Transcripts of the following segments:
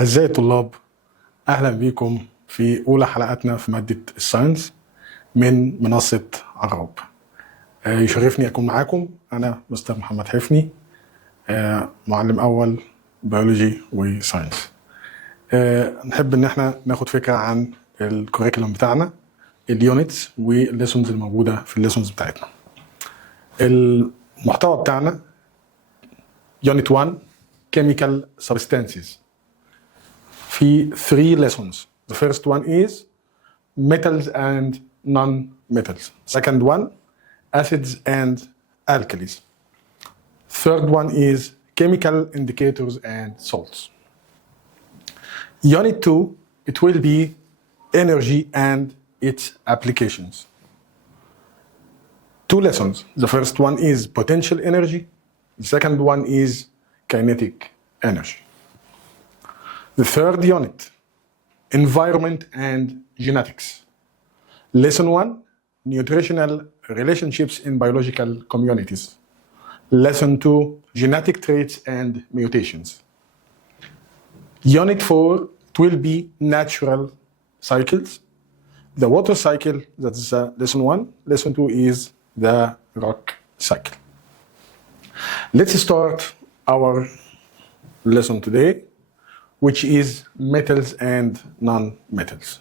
أعزائي الطلاب، أهلا بكم في أولى حلقاتنا في مادة الساينس من منصة عرب. يشرفني أكون معاكم. أنا مستر محمد حفني، معلم أول بيولوجي وساينس. نحب إن احنا ناخد فكرة عن الكوريكولم بتاعنا، اليونتس والليسونز الموجودة في الليسونز بتاعتنا. المحتوى بتاعنا يونت 1 chemical substances في 3 lessons. The first one is metals and non-metals. Second one, acids and alkalis. Third one is chemical indicators and salts. Unit 2, it will be energy and its applications. 2 lessons. The first one is potential energy. The second one is kinetic energy. The third unit, environment and genetics. Lesson 1, nutritional relationships in biological communities. Lesson 2, genetic traits and mutations. Unit 4, it will be natural cycles. The water cycle, that's lesson 1. Lesson 2 is the rock cycle. Let's start our lesson today, which is metals and non-metals.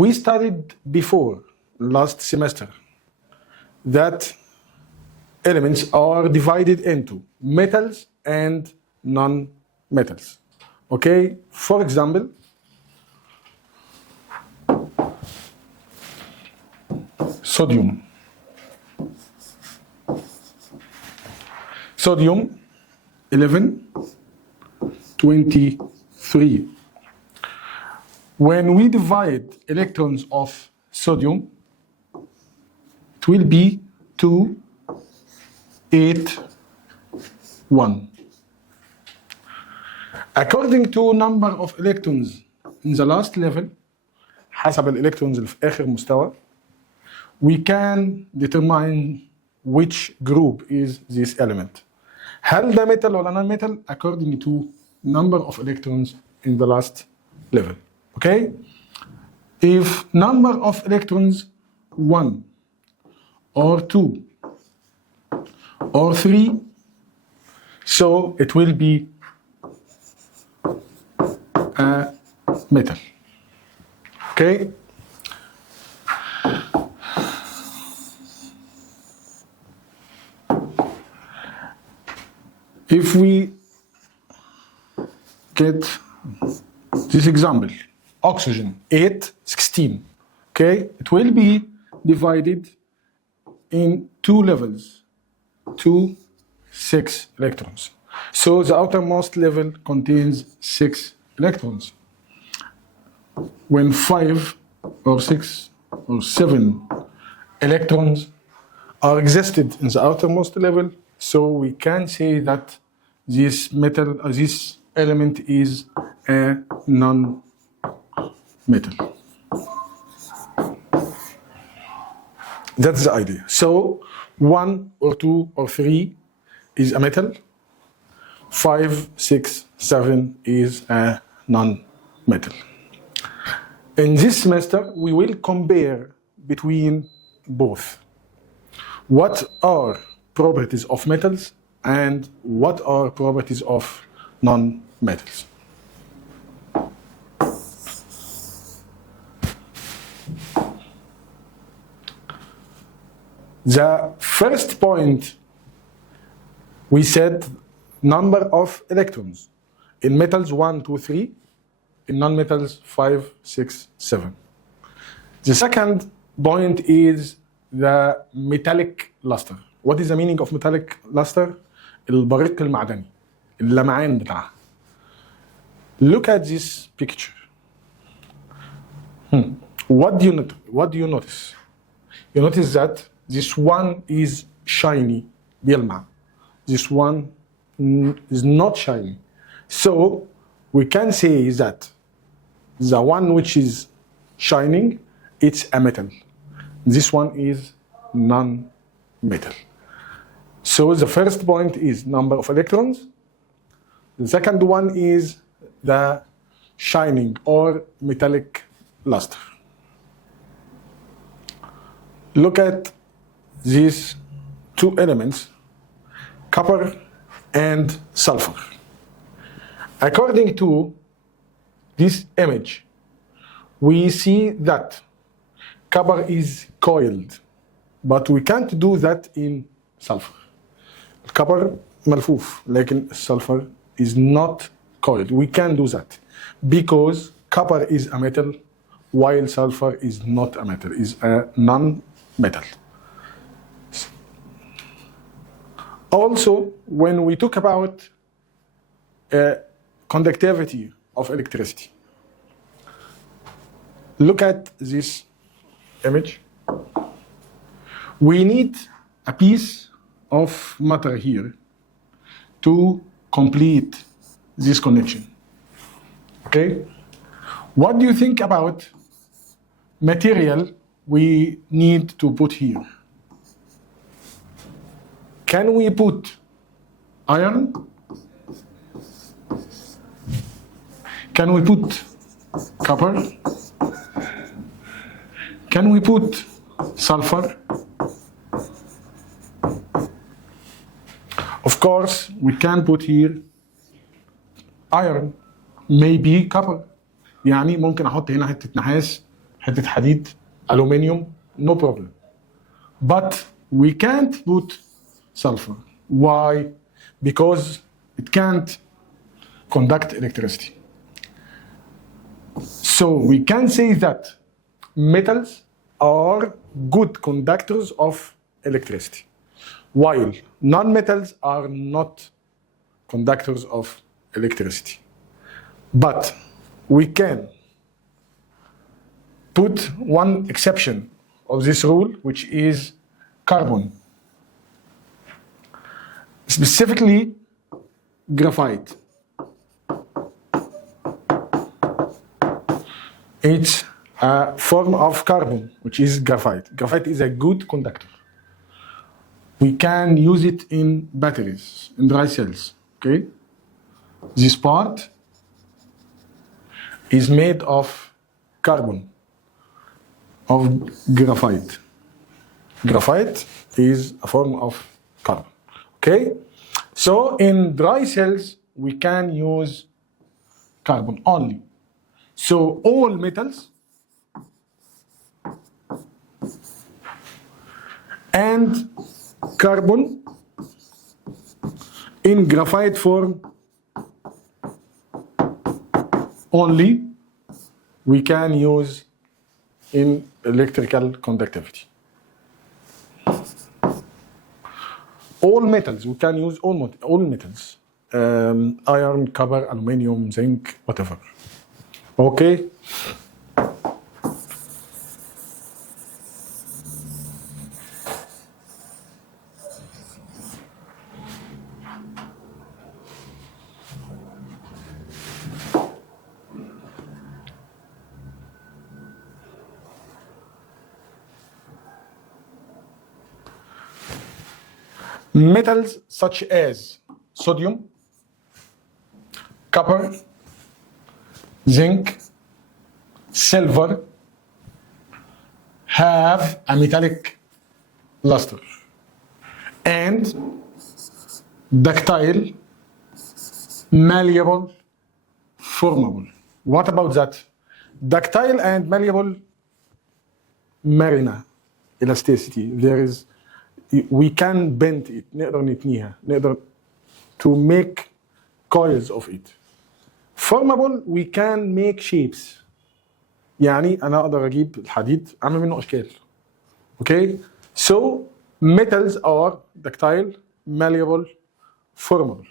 We studied before, last semester, that elements are divided into metals and non-metals. Okay, for example, sodium. Sodium 1123. When we divide electrons of sodium, it will be 2, 8, 1. According to number of electrons in the last level, حسب الالكترونز اللي في آخر مستوى, we can determine which group is this element. هل ده metal ولا non metal according to number of electrons in the last level. Okay? If number of electrons 1 or 2 or 3, so it will be a metal. Okay? If we get this example, oxygen 816, okay, it will be divided in 2 levels, 2, 6 electrons. So the outermost level contains 6 electrons. When 5 or 6 or 7 electrons are existed in the outermost level, so we can say that this metal, this element is a non-metal. That's the idea. So 1 or 2 or 3 is a metal. 5, 6, 7 is a non-metal. In this semester, we will compare between both. What are properties of metals and what are properties of non-metals. The first point, we said number of electrons. In metals 1, 2, 3. In non-metals 5, 6, 7. The second point is the metallic luster. What is the meaning of metallic luster? البريق المعدني، اللمعان بتاعها. Look at this picture. What do you notice? You notice that this one is shiny, بيلمع. This one is not shiny. So we can say that the one which is shining, it's a metal. This one is non-metal. So the first point is number of electrons. The second one is the shining or metallic luster. Look at these two elements, copper and sulfur. According to this image, we see that copper is coiled, but we can't do that in sulfur. الكبر ملفوف لكن السلفر is not coiled. We can do that because copper is a metal while sulfur is not a metal, is a non-metal. Also, when we talk about conductivity of electricity, look at this image. We need a piece of matter here to complete this connection. Okay? What do you think about material we need to put here? Can we put iron? Can we put copper? Can we put sulfur? Of course, we can put here iron, maybe copper. يعني ممكن احط هنا حتة نحاس، حتة حديد، aluminium, no problem. But we can't put sulfur. Why? Because it can't conduct electricity. So we can say that metals are good conductors of electricity, while non-metals are not conductors of electricity. But we can put one exception of this rule, which is carbon. Specifically, graphite. It's a form of carbon, which is graphite. Graphite is a good conductor. We can use it in batteries, in dry cells, okay? This part is made of carbon, of graphite. Graphite is a form of carbon, okay? So in dry cells, we can use carbon only. So all metals and carbon in graphite form only we can use in electrical conductivity. All metals, we can use all metals. Iron, copper, aluminium, zinc, whatever. Okay? Metals such as sodium, copper, zinc, silver have a metallic luster and ductile, malleable, formable. What about that? Ductile and malleable, marina, elasticity. We can bend it, نقدر نتنيها، نقدر to make coils of it. Formable, we can make shapes. يعني أنا أقدر أجيب الحديد أعمل منه أشكال. Okay? So metals are ductile, malleable, formable.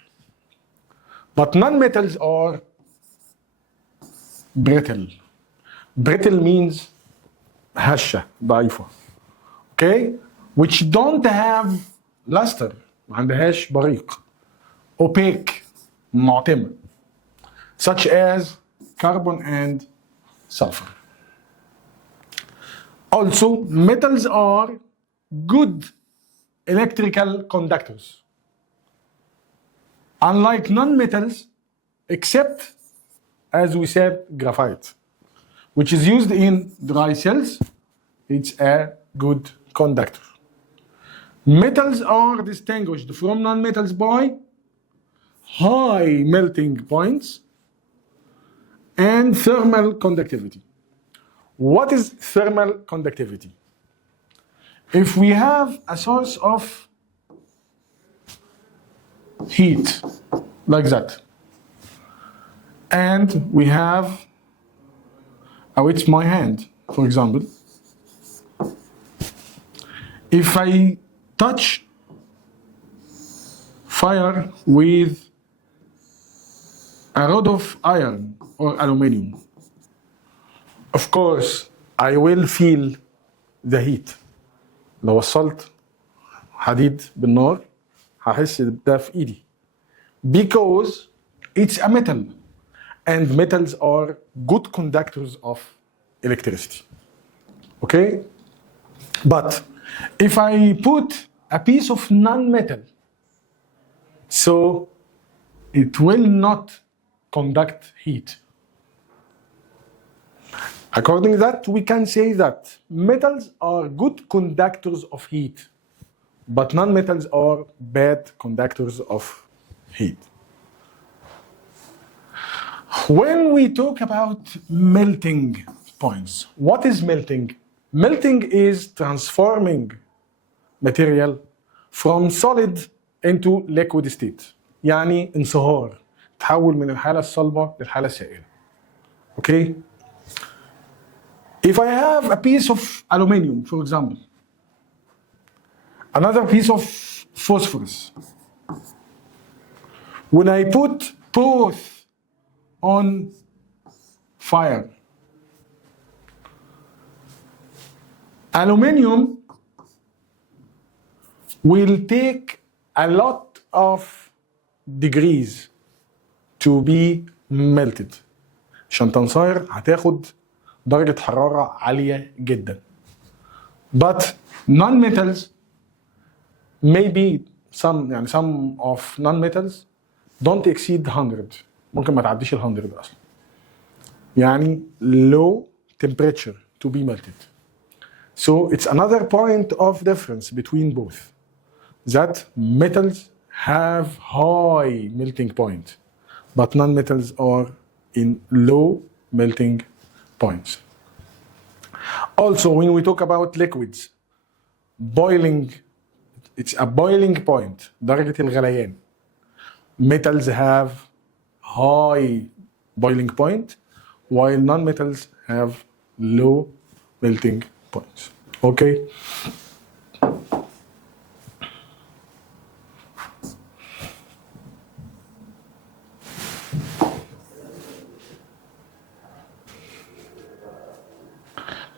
But non-metals are brittle. Brittle means هشة ضعيفة. Okay? Which don't have luster, ما عندهاش بريق. Opaque, معتمة. Such as carbon and sulfur. Also, metals are good electrical conductors. Unlike non-metals, except as we said, graphite, which is used in dry cells. It's a good conductor. Metals are distinguished from non-metals by high melting points and thermal conductivity. What is thermal conductivity? If we have a source of heat like that, and we have, it's my hand, for example. If I touch fire with a rod of iron or aluminum, of course I will feel the heat. لو وصلت حديد بالنار هحس ده في ايدي. Because it's a metal, and metals are good conductors of electricity. Okay? But if I put a piece of non-metal, so it will not conduct heat. According to that, we can say that metals are good conductors of heat, but non-metals are bad conductors of heat. When we talk about melting points, what is melting? Melting is transforming material from solid into liquid state. يعني انصهار، تحول من الحالة الصلبة للحالة السائلة. Okay? If I have a piece of aluminum, for example, another piece of phosphorus, when I put both on fire, aluminium will take a lot of degrees to be melted. عشان تنصهر هتاخد درجة حرارة عالية جدا. But non-metals, maybe some of non-metals don't exceed 100. ممكن ما تعديش 100 أصلا. يعني low temperature to be melted. So it's another point of difference between both. That metals have high melting point, but non-metals are in low melting points. Also, when we talk about liquids, boiling, it's a boiling point, درجة الغليان. Metals have high boiling point, while non-metals have low melting points. Okay?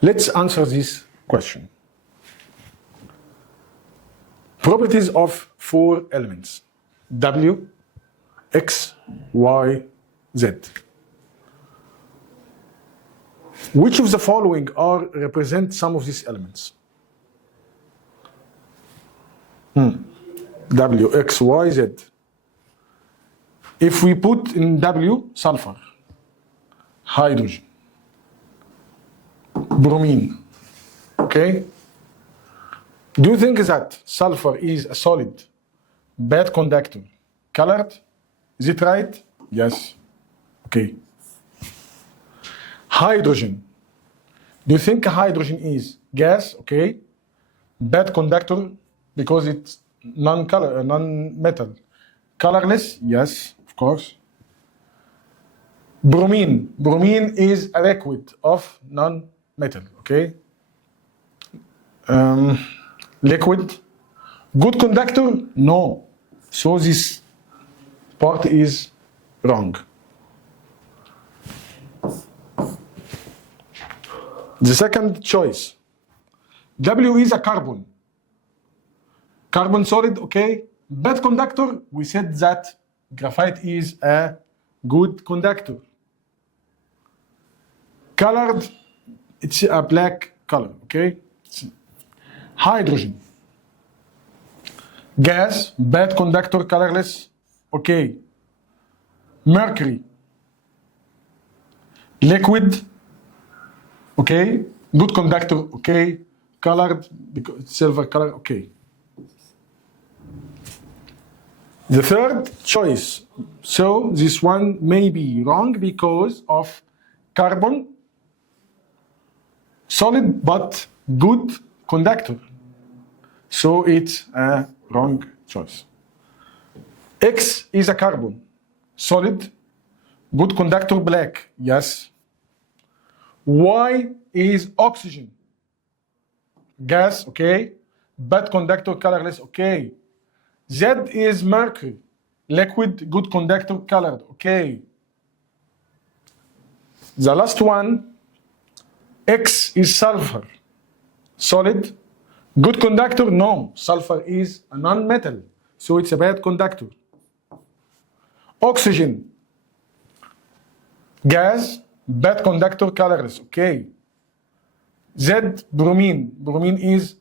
Let's answer this question. Properties of 4 elements: W, X, Y, Z. Which of the following represent some of these elements? W, X, Y, Z. If we put in W sulfur, hydrogen, bromine, okay? Do you think that sulfur is a solid, bad conductor, colored? Is it right? Yes. Okay. Hydrogen. Do you think hydrogen is gas? Okay. Bad conductor because it's non-color, non-metal. Colorless? Yes, of course. Bromine. Bromine is a liquid of non-metal. Okay. Liquid. Good conductor? No. So this part is wrong. The second choice. W is a carbon. Carbon solid, okay. Bad conductor, we said that graphite is a good conductor. Colored, it's a black color, okay. Hydrogen. Gas, bad conductor, colorless, okay. Mercury. liquid, okay, good conductor, okay, colored, silver color, okay. The third choice, so this one may be wrong because of carbon, solid but good conductor. So it's a wrong choice. X is a carbon, solid, good conductor, black, yes. Y is oxygen, gas, okay, bad conductor, colorless, okay. Z is mercury, liquid, good conductor, colored, okay. The last one, X is sulfur, solid, good conductor, no, sulfur is a non-metal, so it's a bad conductor. Oxygen, gas, bad conductor, colorless, okay. Z, bromine, bromine is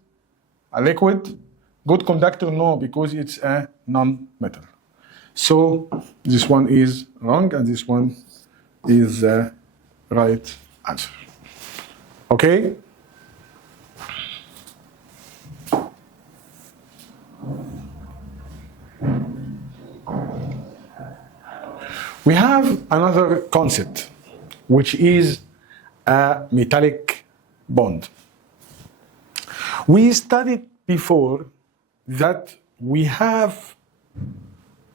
a liquid, good conductor, no, because it's a non-metal. So this one is wrong and this one is the right answer. Okay? We have another concept, which is a metallic bond. We studied before that we have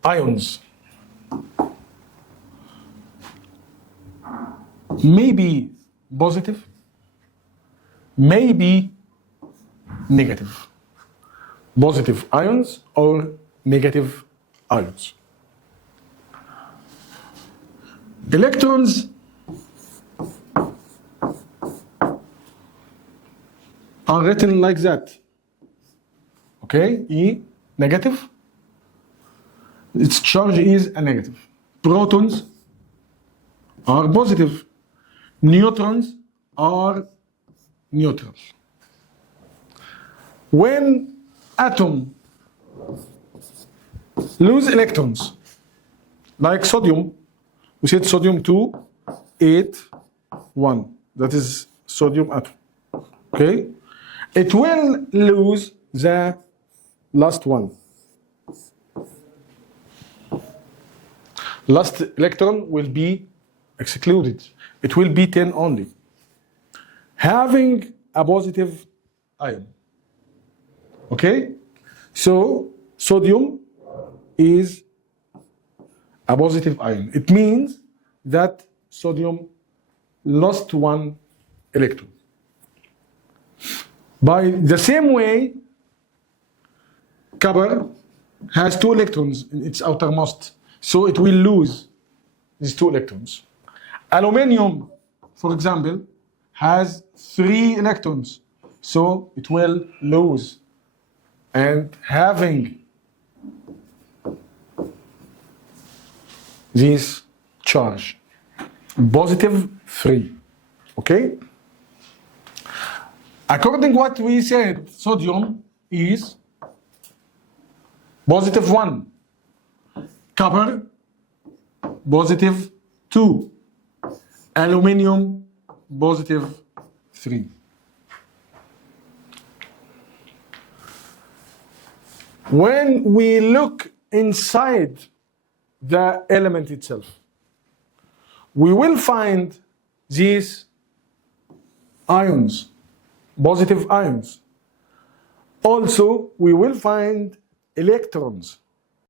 ions, maybe positive, maybe negative. Positive ions or negative ions. Electrons are written like that. Okay, E, negative. Its charge is a negative. Protons are positive. Neutrons are neutral. When atom lose electrons, like sodium, we said sodium 2, 8, 1. That is sodium atom. Okay? It will lose the last one. Last electron will be excluded. It will be 10 only. Having a positive ion. Okay? So sodium is a positive ion. It means that sodium lost one electron. By the same way, copper has 2 electrons in its outermost, so it will lose these 2 electrons. Aluminium, for example, has 3 electrons, so it will lose. And having this charge, positive 3, okay? According to what we said, sodium is positive 1, copper positive 2, aluminium positive 3. When we look inside the element itself, we will find these ions, positive ions. Also, we will find electrons.